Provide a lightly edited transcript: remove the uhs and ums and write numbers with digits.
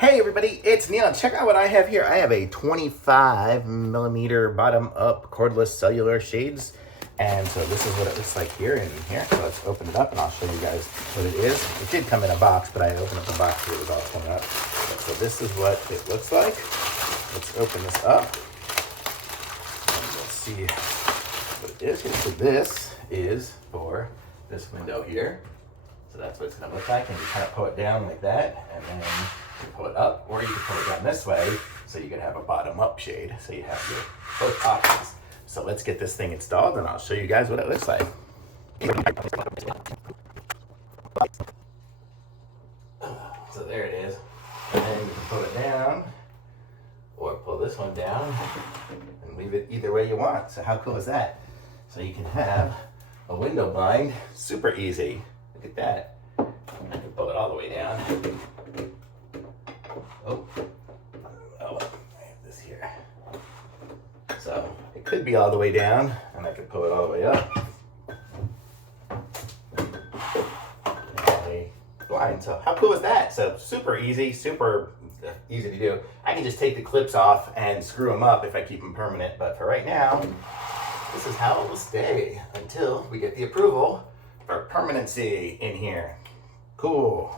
Hey everybody, it's Neil. Check out what I have here. I have a 25 millimeter bottom up cordless cellular shades. And so this is what it looks like here and here. So let's open it up and I'll show you guys what it is. It did come in a box, but I opened up the box here, it was all torn up. So this is what it looks like. Let's open this up. And let's see what it is here. So this is for this window here. So that's what it's gonna look like. And you kind of pull it down like that, and then you pull it up, or you can pull it down this way, so you can have a bottom up shade. So you have your both options. So let's get this thing installed and I'll show you guys what it looks like. So there it is. And then you can pull it down, or pull this one down, and leave it either way you want. So how cool is that? So you can have a window blind, super easy. Look at that. I can pull it all the way down. Oh, I have this here. So it could be all the way down, and I could pull it all the way up. And blind. So how cool is that? So super easy to do. I can just take the clips off and screw them up if I keep them permanent. But for right now, this is how it will stay until we get the approval for permanency in here. Cool.